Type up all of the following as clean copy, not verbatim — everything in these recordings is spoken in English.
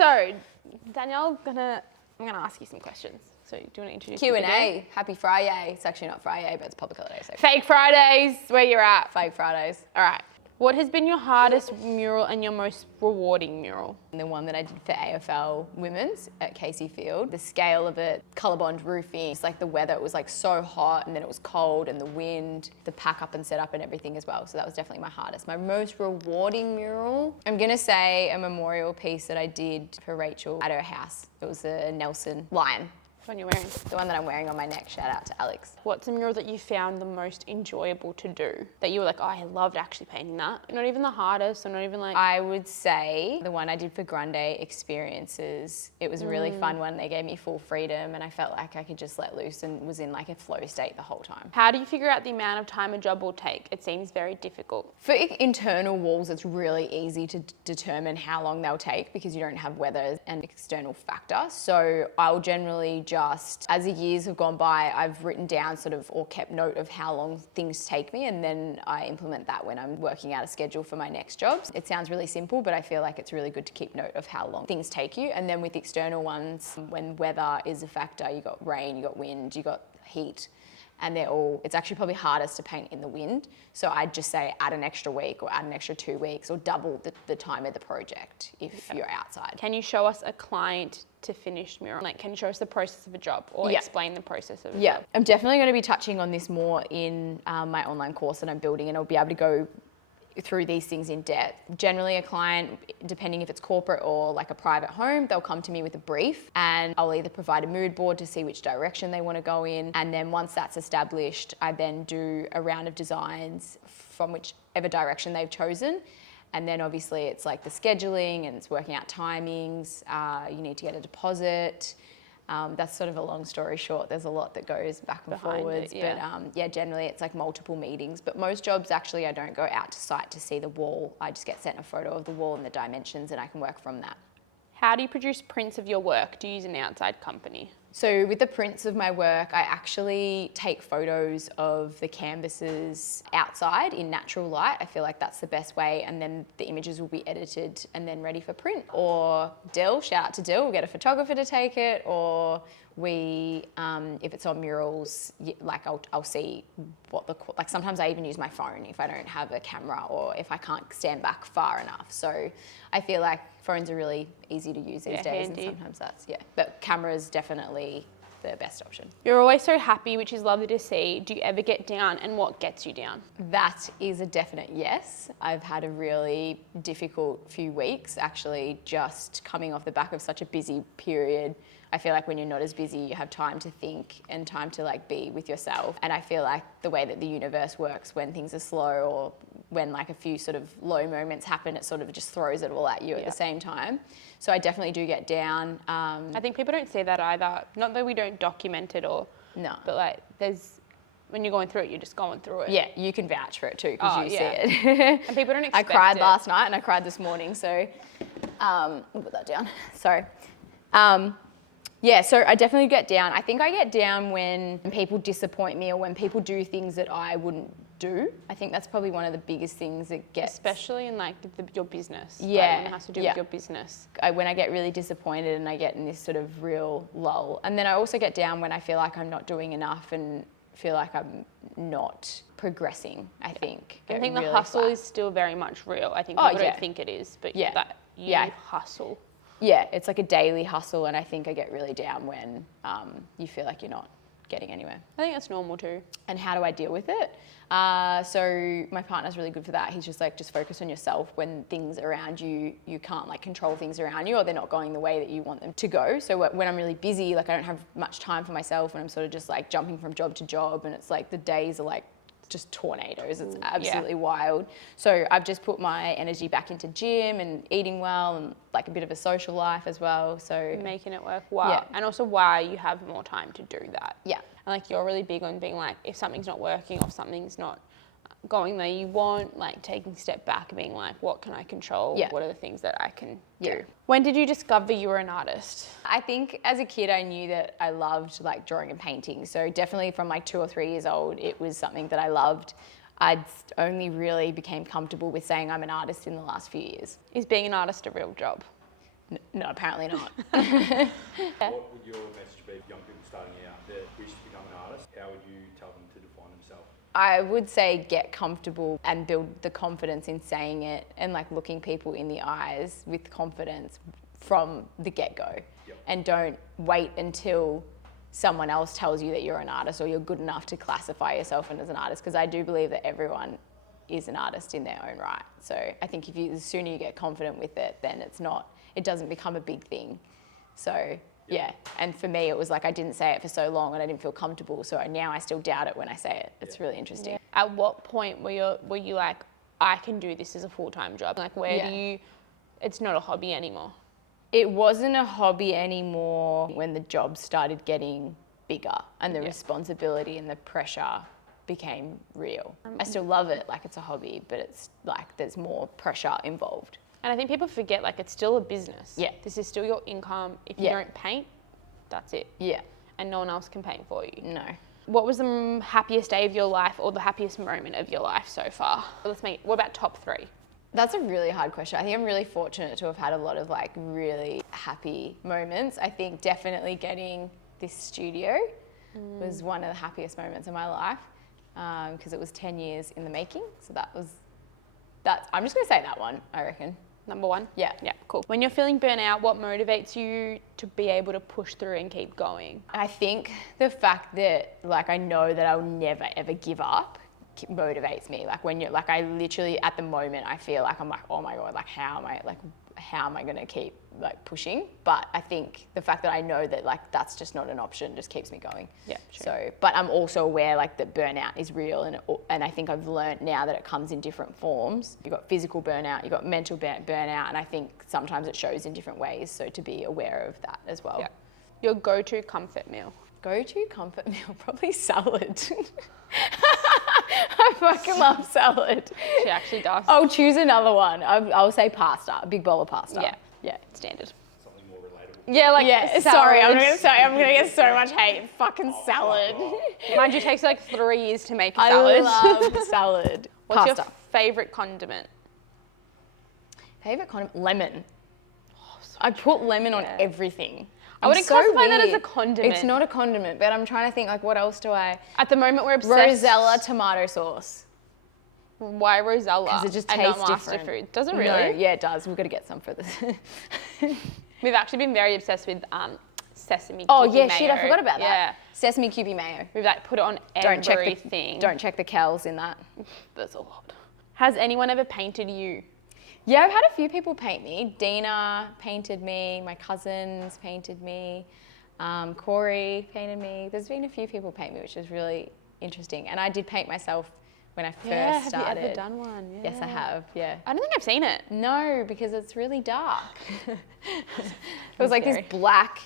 So, Danielle, I'm gonna ask you some questions. So, do you want to introduce Q&A. Happy Friday. It's actually not Friday, but it's public holiday. So. Fake Fridays, where you're at. Fake Fridays. All right. What has been your hardest mural and your most rewarding mural? The one that I did for AFL Women's at Casey Field. The scale of it, colorbond roofing, it's like the weather, it was like so hot and then it was cold and the wind, the pack up and set up and everything as well. So that was definitely my hardest. My most rewarding mural, I'm gonna say a memorial piece that I did for Rachel at her house. It was a Nelson lion. Which one you're wearing? The one that I'm wearing on my neck. Shout out to Alex. What's a mural that you found the most enjoyable to do? That you were like, oh, I loved actually painting that. Not even the hardest, or not even like... I would say the one I did for Grande Experiences. It was a really fun one. They gave me full freedom and I felt like I could just let loose and was in like a flow state the whole time. How do you figure out the amount of time a job will take? It seems very difficult. For internal walls, it's really easy to determine how long they'll take because you don't have weather and external factor. So I'll generally just, as the years have gone by, I've written down sort of or kept note of how long things take me, and then I implement that when I'm working out a schedule for my next jobs. It sounds really simple, but I feel like it's really good to keep note of how long things take you. And then with external ones, when weather is a factor, you got rain, you got wind, you got heat, and it's actually probably hardest to paint in the wind. So I'd just say add an extra week or add an extra 2 weeks or double the time of the project if you're outside. Can you show us a client to finished mural? Like, can you show us the process of a job or explain the process of a job? I'm definitely going to be touching on this more in my online course that I'm building, and I'll be able to go through these things in depth. Generally a client, depending if it's corporate or like a private home, they'll come to me with a brief and I'll either provide a mood board to see which direction they want to go in, and then once that's established, I then do a round of designs from whichever direction they've chosen. And then obviously it's like the scheduling and it's working out timings, you need to get a deposit. That's sort of a long story short. There's a lot that goes back and forwards. But generally it's like multiple meetings. But most jobs actually I don't go out to site to see the wall. I just get sent a photo of the wall and the dimensions and I can work from that. How do you produce prints of your work? Do you use an outside company? So with the prints of my work, I actually take photos of the canvases outside in natural light. I feel like that's the best way, and then the images will be edited and then ready for print. Or Dill, shout out to Dill, we'll get a photographer to take it, or we, if it's on murals, like I'll see like sometimes I even use my phone if I don't have a camera or if I can't stand back far enough. So I feel like phones are really easy to use these days, handy. and sometimes but camera's definitely the best option. You're always so happy, which is lovely to see. Do you ever get down, and what gets you down? That is a definite yes. I've had a really difficult few weeks, actually, just coming off the back of such a busy period. I feel like when you're not as busy, you have time to think and time to like be with yourself. And I feel like the way that the universe works when things are slow or when like a few sort of low moments happen, it sort of just throws it all at you at the same time. So I definitely do get down. I think people don't see that either. Not that we don't document it but like when you're going through it, you're just going through it. Yeah, you can vouch for it too because you see it. And people don't expect I cried last night and I cried this morning, so we'll put that down. Sorry. So I definitely get down. I think I get down when people disappoint me or when people do things that I wouldn't do. I think that's probably one of the biggest things that gets... Especially in like your business. Yeah. Like when it has to do with your business. When I get really disappointed and I get in this sort of real lull. And then I also get down when I feel like I'm not doing enough and feel like I'm not progressing, I think. I think the hustle is still very much real. I think people don't think it is, but you hustle. Yeah, it's like a daily hustle, and I think I get really down when you feel like you're not getting anywhere. I think that's normal too. And how do I deal with it? So my partner's really good for that. He's just like, just focus on yourself. When things around you, you can't like control things around you, or they're not going the way that you want them to go. So when I'm really busy, like I don't have much time for myself, and I'm sort of just like jumping from job to job, and it's like the days are like just tornadoes. It's absolutely wild. So I've just put my energy back into gym and eating well and like a bit of a social life as well. So making it work well. And also why you have more time to do that. Yeah. And like you're really big on being like, if something's not working or if something's not going there you want, like taking a step back and being like, what can I control? What are the things that I can do? When did you discover you were an artist? I think as a kid I knew that I loved like drawing and painting. So definitely from like 2 or 3 years old, it was something that I loved. I only really became comfortable with saying I'm an artist in the last few years. Is being an artist a real job? No, apparently not. What would your message be for young people starting out that wish to become an artist? How would you tell them to define themselves? I would say get comfortable and build the confidence in saying it and like looking people in the eyes with confidence from the get-go. Yep. And don't wait until someone else tells you that you're an artist or you're good enough to classify yourself as an artist, because I do believe that everyone is an artist in their own right. So I think the sooner you get confident with it, then it doesn't become a big thing. So yeah, and for me it was like I didn't say it for so long and I didn't feel comfortable, so now I still doubt it when I say it. It's really interesting. At what point were you like, I can do this as a full-time job? Like it's not a hobby anymore? It wasn't a hobby anymore when the job started getting bigger and the responsibility and the pressure became real. I still love it, like it's a hobby, but it's like there's more pressure involved. And I think people forget, like, it's still a business. Yeah. This is still your income. If you don't paint, that's it. Yeah. And no one else can paint for you. No. What was the happiest day of your life or the happiest moment of your life so far? What about top 3? That's a really hard question. I think I'm really fortunate to have had a lot of like really happy moments. I think definitely getting this studio was one of the happiest moments of my life, because it was 10 years in the making. So I'm just gonna say that one, I reckon. Number 1? Yeah. Yeah, cool. When you're feeling burnout, what motivates you to be able to push through and keep going? I think the fact that like I know that I'll never ever give up motivates me. Like when you're like, I literally at the moment I feel like I'm like, oh my God, like how am I gonna keep like pushing? But I think the fact that I know that like that's just not an option just keeps me going. Yeah, true. So, but I'm also aware like that burnout is real, and I think I've learned now that it comes in different forms. You've got physical burnout, you've got mental burnout, and I think sometimes it shows in different ways. So to be aware of that as well. Yeah. Your go-to comfort meal? Go-to comfort meal, probably salad. I fucking love salad. She actually does. I'll choose another one. I'll say pasta, a big bowl of pasta. Yeah. Yeah. Standard. Something more relatable. Yeah, like Yeah, sorry, I'm gonna get so much hate. Fucking salad. Mind you, it takes like 3 years to make a salad. I love salad. What's Pasta. your favourite condiment? Favorite condiment? Lemon. I put lemon on everything. I wouldn't classify that as a condiment. It's not a condiment, but I'm trying to think like what else do I... At the moment we're obsessed. Rosella tomato sauce. Why Rosella? Because it just and tastes not Master different. Food? Does it really? No, yeah, it does. We've got to get some for this. We've actually been very obsessed with sesame. Oh Kewpie yeah, mayo. shit, I forgot about that. Yeah. Sesame Kewpie mayo. We've like put it on everything. Don't check the calories in that. There's a lot. Has anyone ever painted you? Yeah, I've had a few people paint me. Dina painted me. My cousins painted me. Corey painted me. There's been a few people paint me, which is really interesting. And I did paint myself when I first started. Have you ever done one? Yeah. Yes, I have. Yeah. I don't think I've seen it. No, because it's really dark. It was like this black.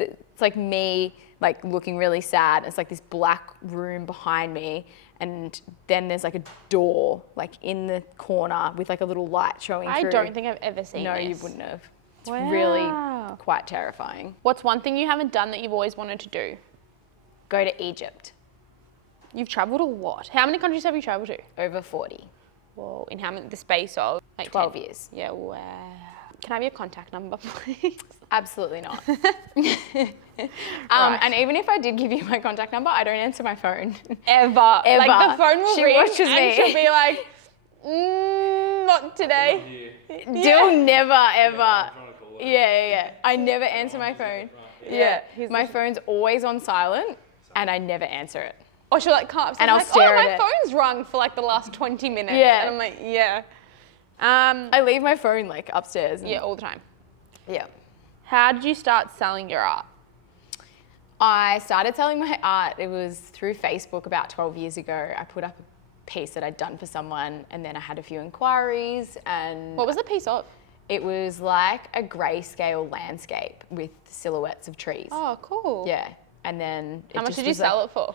It's like me, like looking really sad. It's like this black room behind me, and then there's like a door, like in the corner with like a little light showing through. I don't think I've ever seen this. No, you wouldn't have. It's really quite terrifying. What's one thing you haven't done that you've always wanted to do? Go to Egypt. You've travelled a lot. How many countries have you travelled to? Over 40. Whoa, in how many, the space of? Like 12 10? years. Yeah, wow. Can I have your contact number, please? Absolutely not. Right. And even if I did give you my contact number, I don't answer my phone. Ever. Ever. Like the phone will She ring watches and me. she'll be like, not today. Still never, ever. Yeah. I never answer my phone. Yeah. My phone's always on silent and I never answer it. Or she'll like come up And I'll stare at my it. phone's rung for like the last 20 minutes. Yeah. And I'm like, yeah. I leave my phone like upstairs. Yeah, all the time. Yeah. How did you start selling your art? I started selling my art. It was through Facebook about 12 years ago. I put up a piece that I'd done for someone and then I had a few inquiries and... What was the piece of? It was like a grayscale landscape with silhouettes of trees. Oh, cool. Yeah. And then... How much did you sell it for?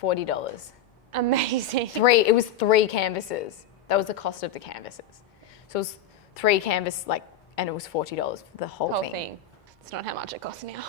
$40. Amazing. It was 3 canvases. That was the cost of the canvases. So it was 3 canvas, and it was $40 for the whole thing. It's not how much it costs now.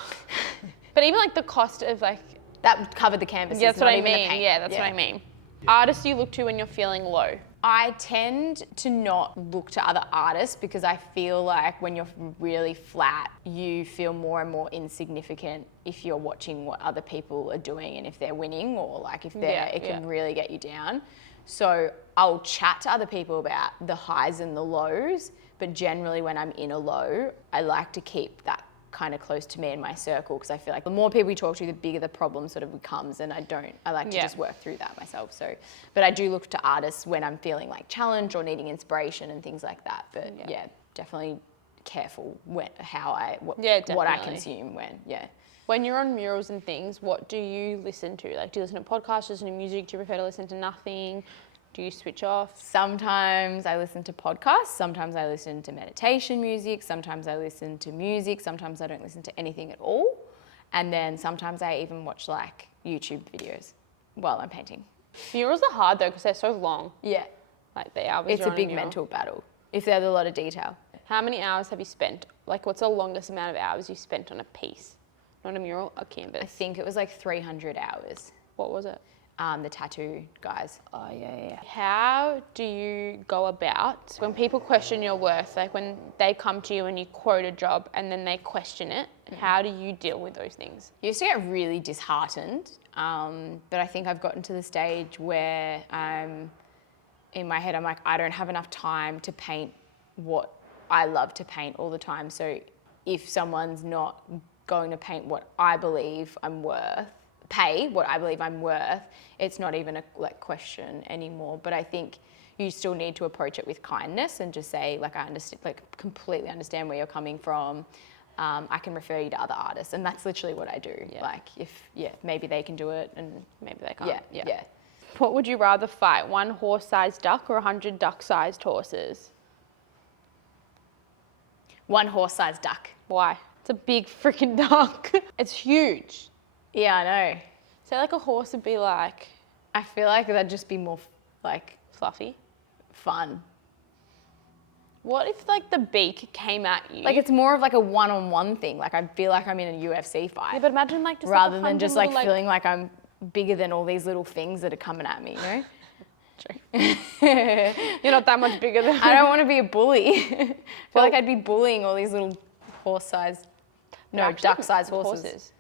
But even like the cost of like... That covered the canvases. Yeah, that's what I not even the mean. paint. Yeah, that's what I mean. Artists you look to when you're feeling low? I tend to not look to other artists because I feel like when you're really flat, you feel more and more insignificant if you're watching what other people are doing and if they're winning or like if they're, it can really get you down. So I'll chat to other people about the highs and the lows, but generally when I'm in a low, I like to keep that kind of close to me in my circle because I feel like the more people you talk to, the bigger the problem sort of becomes, and I like to just work through that myself. So, but I do look to artists when I'm feeling like challenged or needing inspiration and things like that. But definitely careful what I consume when. When you're on murals and things, what do you listen to? Like, do you listen to podcasts, listen to music? Do you prefer to listen to nothing? Do you switch off? Sometimes I listen to podcasts, sometimes I listen to meditation music, sometimes I listen to music, sometimes I don't listen to anything at all. And then sometimes I even watch like YouTube videos while I'm painting. Murals are hard though because they're so long. Yeah. Like the hours. It's a big mental battle if there's a lot of detail. How many hours have you spent? Like what's the longest amount of hours you spent on a piece? Not a mural, a canvas. I think it was like 300 hours. What was it? The tattoo guys. Oh, yeah. How do you go about when people question your worth, like when they come to you and you quote a job and then they question it, how do you deal with those things? You used to get really disheartened, but I think I've gotten to the stage where in my head I'm like, I don't have enough time to paint what I love to paint all the time. So if someone's not going to paint what I believe I'm worth, pay what I believe I'm worth, it's not even a question anymore. But I think you still need to approach it with kindness and just say, like, I understand, like, completely understand where you're coming from. I can refer you to other artists, and that's literally what I do. Yeah. Like, maybe they can do it, and maybe they can't. Yeah. What would you rather fight, one horse-sized duck or 100 duck-sized horses? One horse-sized duck. Why? It's a big freaking duck. It's huge. Yeah, I know. So like a horse would be like... I feel like that'd just be more like... fluffy? Fun. What if like the beak came at you? Like it's more of like a one-on-one thing. Like I feel like I'm in a UFC fight. Yeah, but imagine like just rather than just like feeling like I'm bigger than all these little things that are coming at me, you know? True. You're not that much bigger than... I don't want to be a bully. I feel like I'd be bullying all these little horse-sized... No, duck-sized horses.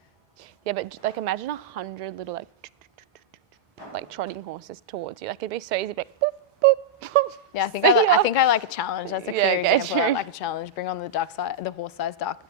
Yeah, but like imagine 100 little like trotting horses towards you. Like it'd be so easy, like boop, boop, boop. Yeah, I think I like a challenge. That's a clear example. I like a challenge. Bring on the horse-sized duck.